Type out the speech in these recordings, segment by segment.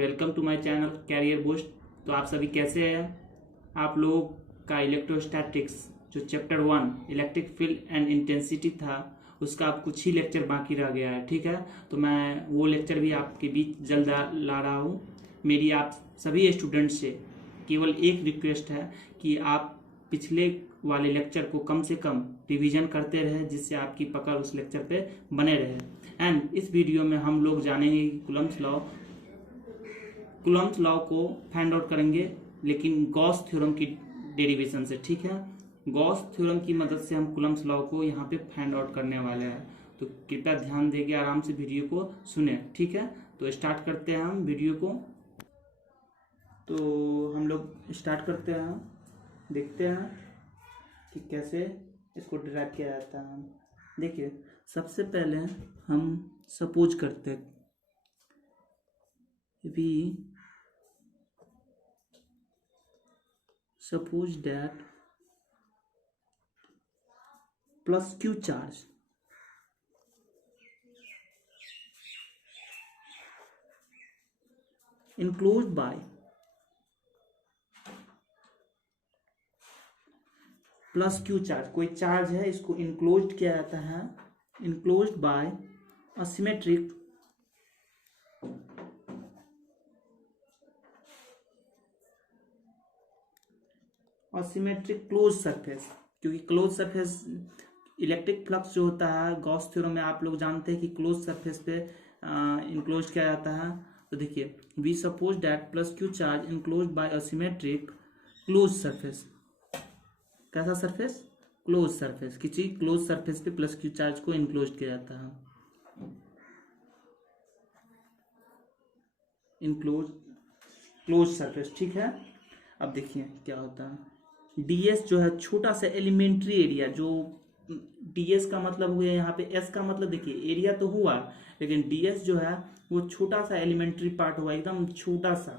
Welcome to my channel career boost. तो आप सभी कैसे हैं? आप लोग का इलेक्ट्रोस्टैटिक्स जो chapter 1 electric field and intensity था उसका अब कुछ ही लेक्चर बाकी रह गया है। ठीक है, तो मैं वो लेक्चर भी आपके बीच जल्द ला रहा हूँ। मेरी आप सभी स्टूडेंट से केवल एक रिक्वेस्ट है कि आप पिछले वाले लेक्चर को कम से कम रिवीजन करते रहे, जिससे आपकी पकड़ उस लेक्चर पे बने रहे। एंड इस वीडियो में हम लोग जानेंगे कि कुलम्ब्स लॉ को फाइंड आउट करेंगे, लेकिन गॉस थ्योरम की डेरिवेशन से। ठीक है, गॉस थ्योरम की मदद से हम कुलम्ब्स लॉ को यहाँ पे फाइंड आउट करने वाले हैं। तो कृपया ध्यान देके आराम से वीडियो को सुने। ठीक है, तो स्टार्ट करते हैं हम वीडियो को। तो हम लोग स्टार्ट करते हैं, देखते हैं कि कैसे इसको डिराइव किया जाता है। देखिए, सबसे पहले हम सपोज करते हैं we suppose that plus q charge enclosed by plus q charge, कोई चार्ज है, इसको इनक्लोज्ड किया जाता है, enclosed by asymmetric close surface. क्योंकि क्लोज सरफेस इलेक्ट्रिक फ्लक्स जो होता है गॉस थ्योरम में आप लोग जानते हैं कि क्लोज सरफेस पे इनक्लोज किया जाता है। तो देखिए, we suppose that plus q charge enclosed by asymmetric close surface. कैसा सरफेस? Close surface. किसी क्लोज सरफेस पे प्लस क्यू चार्ज को इनक्लोज किया जाता है, इनक्लोज क्लोज सरफेस। ठीक है, अब देखिए क्या होता है। डीएस जो है छोटा सा एलिमेंट्री एरिया, जो डीएस का मतलब हुआ यहाँ पे, एस का मतलब देखिए एरिया तो हुआ, लेकिन डीएस जो है वो छोटा सा एलिमेंट्री पार्ट हुआ, एकदम छोटा सा।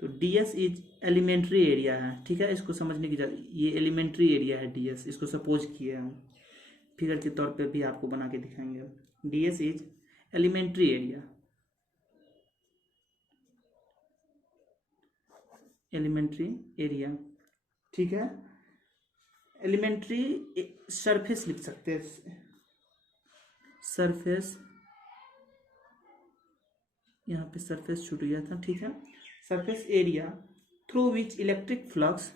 तो डीएस इज एलिमेंट्री एरिया है। ठीक है, इसको समझने की जरूरत, ये एलिमेंट्री एरिया है डीएस, इसको सपोज किए हम, फिगर के तौर पे भी आपको बना के दिखाएंगे। D s is elementary area, elementary area. ठीक है, एलिमेंट्री सरफेस लिख सकते हैं, सरफेस, यहाँ पे सरफेस छूट गया था। ठीक है, surface area through which electric flux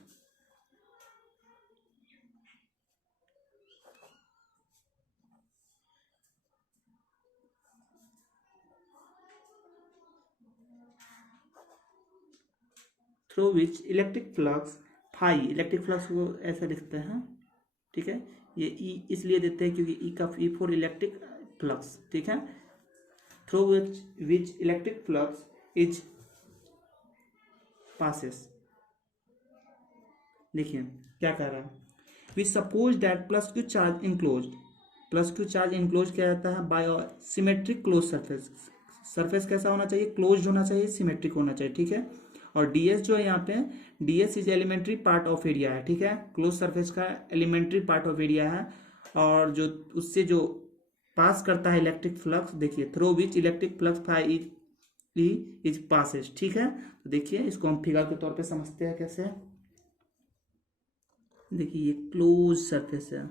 through which electric flux phi, electric flux को ऐसा लिखते हैं। ठीक है, ये ई इसलिए देते हैं क्योंकि ई का ई फॉर इलेक्ट्रिक फ्लक्स। ठीक है, through which electric flux is passes. देखिए क्या कह रहा है, we suppose that plus q charge enclosed, plus q charge enclose किया जाता है by symmetric close surface. Surface कैसा होना चाहिए? क्लोज्ड होना चाहिए, सिमेट्रिक होना चाहिए। ठीक है, और डीएस जो है यहाँ पे, d s is elementary part of area है। ठीक है, क्लोज सरफेस का एलिमेंट्री पार्ट ऑफ एरिया है, और जो उससे जो पास करता है इलेक्ट्रिक फ्लक्स, देखिए through which electric flux phi is passes. ठीक है, तो देखिए इसको हम फिगर के तौर पे समझते हैं कैसे। देखिए ये क्लोज सरफेस है,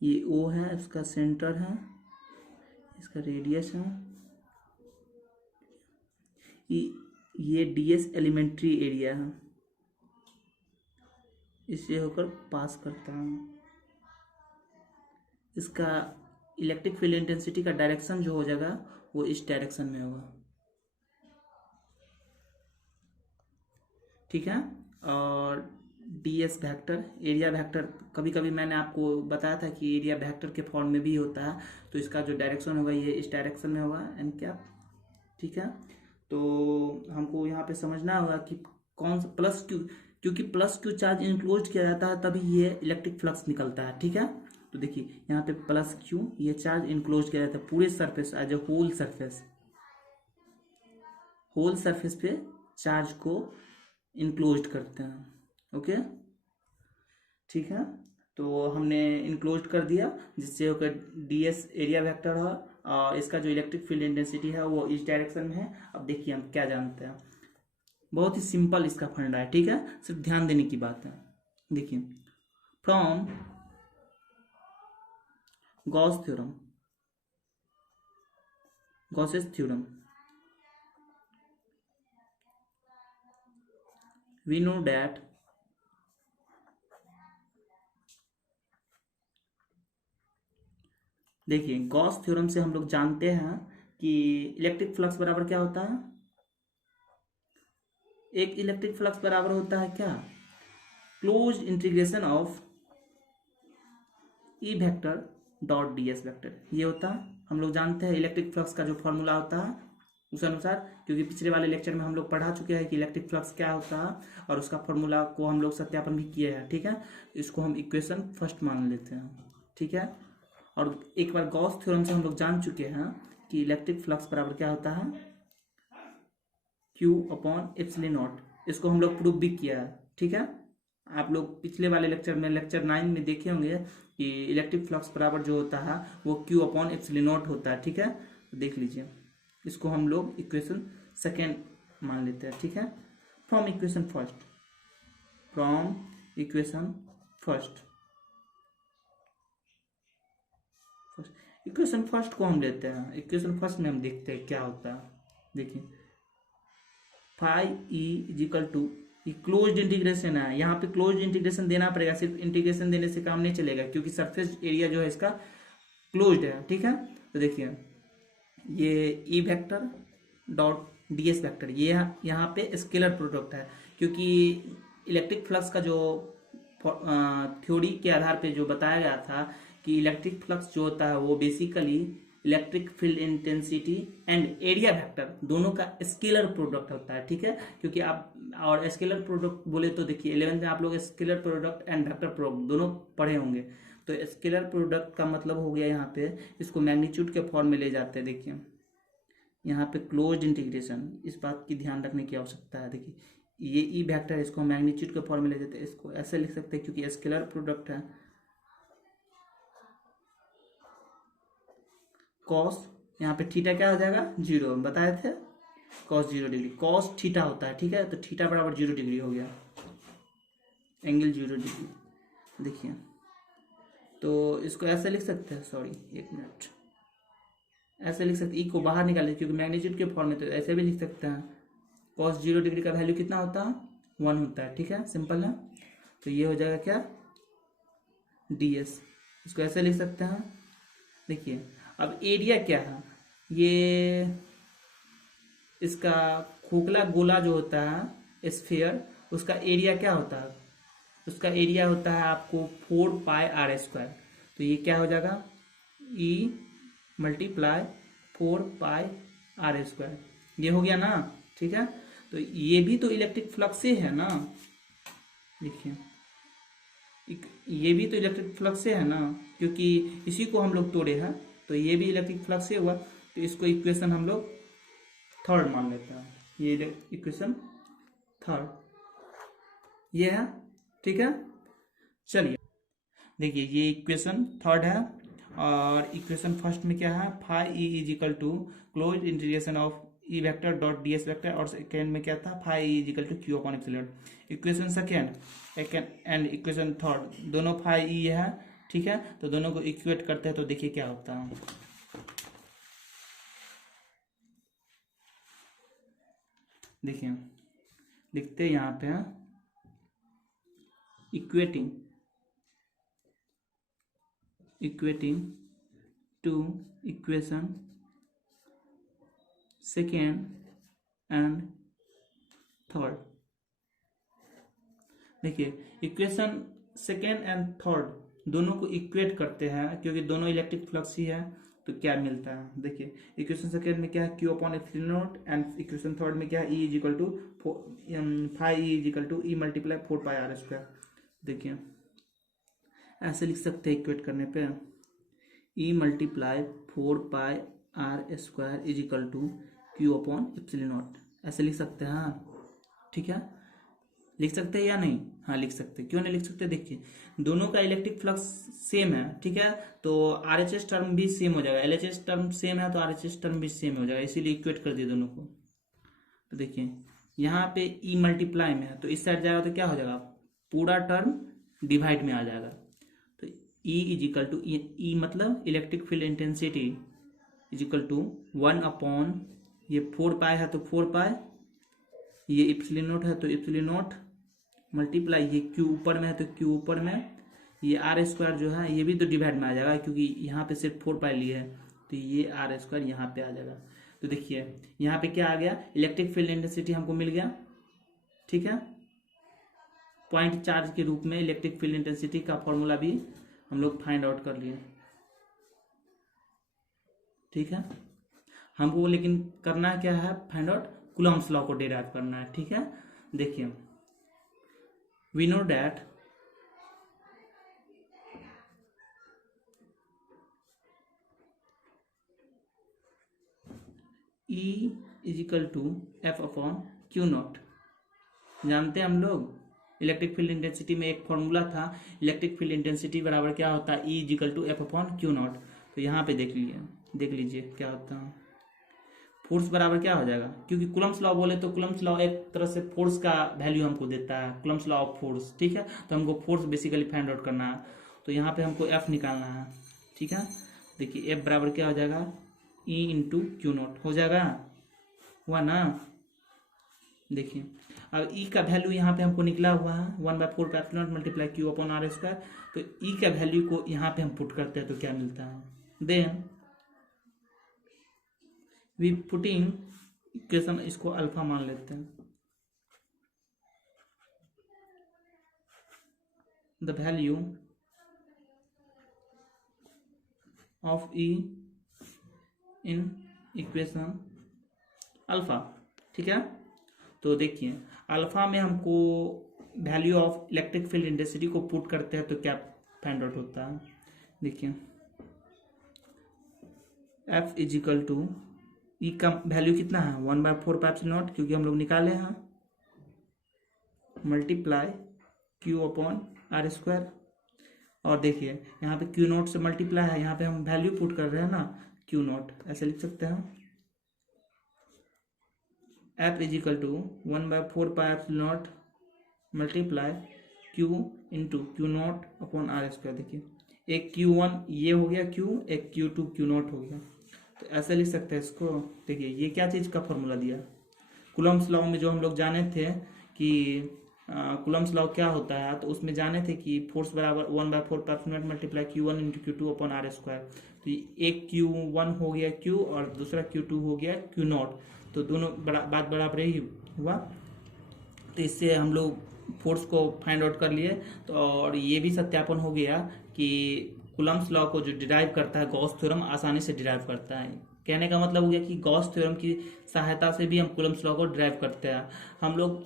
ये ओ है, इसका सेंटर है, इसका रेडियस है, ये डीएस एलिमेंट्री एरिया है, इससे होकर पास करता है। इसका इलेक्ट्रिक फील्ड इंटेंसिटी का डायरेक्शन जो हो जाएगा वो इस डायरेक्शन में होगा। ठीक है, और डीएस वेक्टर, एरिया वेक्टर, कभी कभी मैंने आपको बताया था कि एरिया वेक्टर के फॉर्म में भी होता है। तो इसका जो डायरेक्शन होगा ये इस डायरेक्शन में होगा, एन क्या। ठीक है, तो हमको यहाँ पे समझना होगा कि कौन सा प्लस क्यू, क्योंकि प्लस क्यू चार्ज इंक्लोज किया जाता है तभी ये इलेक्ट्रिक फ्लक्स निकलता है। ठीक है, तो देखिए यहाँ पे प्लस क्यू, ये चार्ज इंक्लोज किया जाता है पूरे surface as a whole surface, whole surface पे चार्ज को इंक्लोज करते हैं। ओके, ठीक है, तो हमने इनक्लोज कर दिया, जिससे होकर डी एस एरिया वेक्टर है और इसका जो इलेक्ट्रिक फील्ड इंटेंसिटी है वो इस डायरेक्शन में है। अब देखिए हम क्या जानते हैं, बहुत ही सिंपल इसका फंडा है, ठीक है, सिर्फ ध्यान देने की बात है। देखिए from Gauss theorem, Gauss's theorem, we know that देखिए गॉस थ्योरम से हम लोग जानते हैं कि इलेक्ट्रिक फ्लक्स बराबर क्या होता है, एक इलेक्ट्रिक फ्लक्स बराबर होता है क्या, close integration of E vector dot D S vector, ये होता है। हम लोग जानते हैं इलेक्ट्रिक फ्लक्स का जो फॉर्मूला होता है उस अनुसार, क्योंकि पिछले वाले लेक्चर में हम लोग पढ़ा चुके हैं कि इलेक्ट्रिक फ्लक्स क्या होता है और उसका फॉर्मूला को हम लोग सत्यापन भी किए हैं, ठीक है। इसको हम इक्वेशन फर्स्ट मान लेते हैं, ठीक है। और एक बार गॉस थ्योरम से हम लोग जान चुके हैं कि इलेक्ट्रिक फ्लक्स बराबर क्या होता है, क्यू अपॉन एप्सिलॉन नॉट, इसको हम लोग प्रूव भी किया है, ठीक है। आप लोग पिछले वाले लेक्चर में लेक्चर 9 में देखे होंगे कि इलेक्ट्रिक फ्लक्स बराबर जो होता है वो क्यू अपॉन एप्सिलॉन नॉट होता है, ठीक है। तो देख लीजिए, इसको हम लोग इक्वेशन सेकेंड मान लेते हैं, ठीक है। From equation first, from equation first, equation first को हम लेते हैं। इक्वेशन फर्स्ट में हम देखते हैं क्या होता है। देखिए phi E is equal to, closed integration है, यहाँ पे क्लोज्ड इंटीग्रेशन देना पड़ेगा, सिर्फ इंटीग्रेशन देने से काम नहीं चलेगा क्योंकि सरफेस एरिया जो है इसका क्लोज्ड है, ठीक है। तो देखिए ये ई vector dot D S vector, ये यहाँ पे स्केलर प्रोडक्ट है, क्योंकि इलेक्ट्रिक फ्लक्स का जो थ्योरी के आधार पे जो बताया गया था कि इलेक्ट्रिक फ्लक्स जो होता है वो basically electric field intensity and area vector दोनों का स्केलर प्रोडक्ट होता है, ठीक है। क्योंकि आप और स्केलर प्रोडक्ट बोले तो देखिए 11th में आप लोग scalar product and vector product दोनों पढ़े होंगे। तो स्केलर प्रोडक्ट का मतलब हो गया यहाँ पे, इसको मैग्नीट्यूड के फॉर्म में ले जाते हैं। देखिए यहाँ पे क्लोज्ड इंटीग्रेशन, इस बात की ध्यान रखने की आवश्यकता है। देखिए ये ई वेक्टर, इसको मैग्नीट्यूड के फॉर्म में ले जाते हैं, इसको ऐसे लिख सकते हैं क्योंकि स्केलर प्रोडक्ट है। कॉस, यहाँ पे थीटा क्या हो जाएगा, 0, बताए थे कॉस 0 डिग्री, कॉस थीटा होता है, ठीक है। तो थीटा बराबर 0 डिग्री हो गया, एंगल 0 डिग्री। देखिए तो इसको ऐसे लिख सकते हैं, सॉरी एक मिनट, ऐसे लिख सकते, ई को बाहर निकाले क्योंकि मैग्नीट्यूड के फॉर्म में, तो ऐसे भी लिख सकते हैं। कॉस 0 डिग्री का वैल्यू कितना होता है, 1 होता है, ठीक है, सिंपल है। तो ये हो जाएगा क्या, डी एस, इसको ऐसे लिख सकते हैं। देखिए अब एरिया क्या है, ये इसका खोखला गोला जो होता है स्फीयर, उसका एरिया क्या होता है, उसका एरिया होता है आपको 4 पाई आर स्क्वायर। तो ये क्या हो जाएगा, ई मल्टीप्लाई 4 पाई आर स्क्वायर, ये हो गया ना, ठीक है। तो ये भी तो इलेक्ट्रिक फ्लक्स से है ना, देखिए ये भी तो इलेक्ट्रिक फ्लक्स से है ना, क्योंकि इसी को हम लोग तोड़े हैं, तो ये भी इलेक्ट्रिक फ्लक्स से हुआ। तो इसको इक्वेशन हम लोग थर्ड मान लेते हैं, ये इक्वेशन थर्ड ये है, ठीक है। चलिए देखिए ये इक्वेशन थर्ड है, और इक्वेशन फर्स्ट में क्या है, phi E is equal to close integration of E vector dot D S vector, और सेकेंड में क्या था, phi E is equal to Q upon epsilon. Equation second and equation third दोनों फाई ई है, ठीक है। तो दोनों को इक्वेट करते हैं तो देखिए क्या होता है। देखिए लिखते हैं यहाँ पे equating to equation second and third. देखिए इक्वेशन सेकेंड एंड थर्ड दोनों को इक्वेट करते हैं क्योंकि दोनों इलेक्ट्रिक फ्लक्स ही है, तो क्या मिलता है। देखिए इक्वेशन सेकेंड में क्या है, Q upon epsilon naught, and equation third में क्या है, E is equal to phi E is equal to E multiply 4 pi R square. देखिए ऐसे लिख सकते हैं इक्वेट करने पे, E multiply 4 pi R square is equal to Q upon epsilon naught, ऐसे लिख सकते हैं, ठीक है। लिख सकते हैं या नहीं? हाँ लिख सकते हैं। क्यों नहीं लिख सकते? देखिए दोनों का इलेक्ट्रिक फ्लक्स सेम है, ठीक है, तो RHS टर्म भी सेम हो जाएगा। LHS टर्म सेम है तो RHS टर्म भी सेम हो जाएगा, इसीलिए इक्वेट कर दिए दोनों को। तो देखिए यहाँ पे E मल्टीप्लाई में है तो इस साइड जाएगा तो क्या हो जाएगा, पूरा टर्म डिवाइड में आ जाएगा। तो E is equal to E मतलब electric field intensity is equal to 1 upon ये 4 पाई है तो 4 पाई, ये इप्सिलॉन नोट है तो इप्सिलॉन नोट मल्टीप्लाई ये Q ऊपर में है तो Q ऊपर में, ये आर स्क्वायर जो है ये भी तो डिवाइड में आ जाएगा क्योंकि यहाँ पे सिर्फ 4 पाई लिए है तो ये आर स्क्वायर यहाँ पे आ जाएगा। तो देखिए यहाँ पे क्या आ गया, इलेक्ट्रिक फील्ड इंटेंसिटी हमको मिल गया, ठीक है, पॉइंट चार्ज के रूप में इलेक्ट्रिक फील्ड इंटेंसिटी का फॉर्मूला भी हम लोग फाइंड आउट कर लिए, ठीक है। हमको लेकिन करना क्या है, फाइंड आउट कूलम्ब्स लॉ को डिराइव करना है, ठीक है। देखिए we know that E is equal to F upon Q naught. जानते हैं हम लोग इलेक्ट्रिक फील्ड इंटेंसिटी में एक फॉर्मूला था, इलेक्ट्रिक फील्ड इंटेंसिटी बराबर क्या होता है, E is equal to F upon Q naught. तो यहाँ पे देख लीजिए क्या होता है, फोर्स बराबर क्या हो जाएगा, क्योंकि कूलम्ब्स लॉ बोले तो कूलम्ब्स लॉ एक तरह से फोर्स का वैल्यू हमको देता है, कूलम्ब्स लॉ ऑफ फोर्स, ठीक है। तो हमको फोर्स बेसिकली फाइंड आउट करना है, तो यहाँ पे हमको F निकालना है, ठीक है। देखिए F बराबर क्या हो जाएगा, E इंटू क्यू नॉट हो जाएगा, हुआ ना। देखिए अब E का वैल्यू यहाँ पे हमको निकला हुआ है 1/4 epsilon multiply Q upon R square. तो E का वैल्यू को यहाँ पे हम पुट करते हैं तो क्या मिलता है, देन वी पुटिंग इक्वेशन, इसको अल्फा मान लेते हैं, the value of E in equation alpha, ठीक है। तो देखिए अल्फा में हमको value of electric field intensity को पुट करते हैं तो क्या फाइंड आउट होता है, देखिए F इज इक्वल टू ई का वैल्यू कितना है 1/4 एप्सिलॉन नॉट, क्योंकि हम लोग निकाले हैं, multiply Q upon R square. और देखिए यहाँ पे Q नॉट से मल्टीप्लाई है, यहाँ पे हम वैल्यू पुट कर रहे हैं ना Q नॉट, ऐसे लिख सकते हैं F is equal to 1/4 pi epsilon naught multiply Q into Q naught upon R square. देखिए एक Q1 ये हो गया Q, एक Q2 Q नॉट हो गया, तो ऐसे लिख सकते हैं इसको। देखिए ये क्या चीज़ का फॉर्मूला दिया, कूलम्ब्स लॉ में जो हम लोग जाने थे कि कूलम्ब्स लॉ क्या होता है, तो उसमें जाने थे कि फोर्स बराबर 1/4 epsilon naught multiply Q1 into Q2 upon R square. तो एक Q1 हो गया Q और दूसरा Q2 हो गया Q नॉट, तो दोनों बात बराबर ही हुआ। तो इससे हम लोग फोर्स को फाइंड आउट कर लिए। तो और ये भी सत्यापन हो गया कि कूलम्ब्स लॉ को जो डिराइव करता है गॉस थ्योरम आसानी से डिराइव करता है। कहने का मतलब हो गया कि गॉस थ्योरम की सहायता से भी हम कूलम्ब्स लॉ को डिराइव करते हैं। हम लोग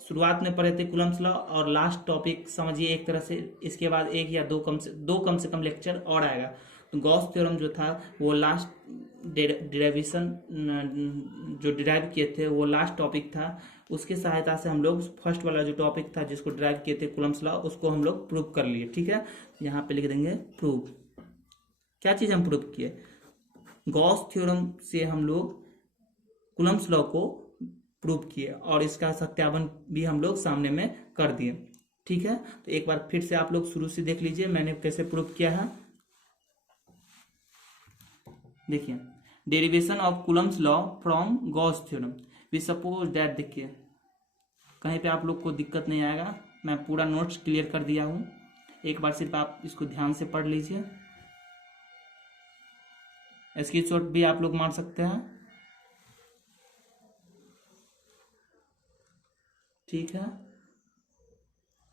शुरुआत में पढ़े थे कूलम्ब्स लॉ और लास्ट टॉपिक समझिए एक तरह से, इसके बाद एक या दो कम से कम लेक्चर और आएगा। तो गॉस थ्योरम जो था वो लास्ट डिराइवेशन जो डिराइव किए थे वो लास्ट टॉपिक था, उसकी सहायता से हम लोग फर्स्ट वाला जो टॉपिक था जिसको डिराइव किए थे कूलम्ब्स लॉ, उसको हम लोग प्रूव कर लिए, ठीक है। यहाँ पे लिख देंगे प्रूव। क्या चीज़ हम प्रूव किए, गॉस थ्योरम से हम लोग कूलम्ब्स लॉ को प्रूव किए और इसका सत्यापन भी हम लोग सामने में कर दिए, ठीक है। तो एक बार फिर से आप लोग शुरू से देख लीजिए मैंने कैसे प्रूव किया है। देखिए derivation of Coulomb's law from Gauss theorem, we suppose that, देखिए कहीं पे आप लोग को दिक्कत नहीं आएगा, मैं पूरा नोट्स क्लियर कर दिया हूँ, एक बार सिर्फ आप इसको ध्यान से पढ़ लीजिए, स्क्रीनशॉट भी आप लोग मार सकते हैं, ठीक है।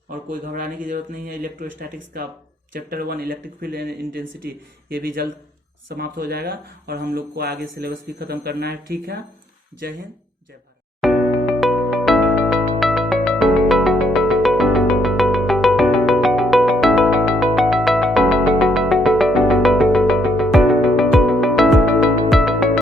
और कोई घबराने की जरूरत नहीं है। इलेक्ट्रोस्टैटिक्स का चैप्टर 1 इलेक्ट्रिक फील्ड इंटेंसिटी ये भी जल्द समाप्त हो जाएगा और हम लोग को आगे सिलेबस भी खत्म करना है, ठीक है। जय हिंद।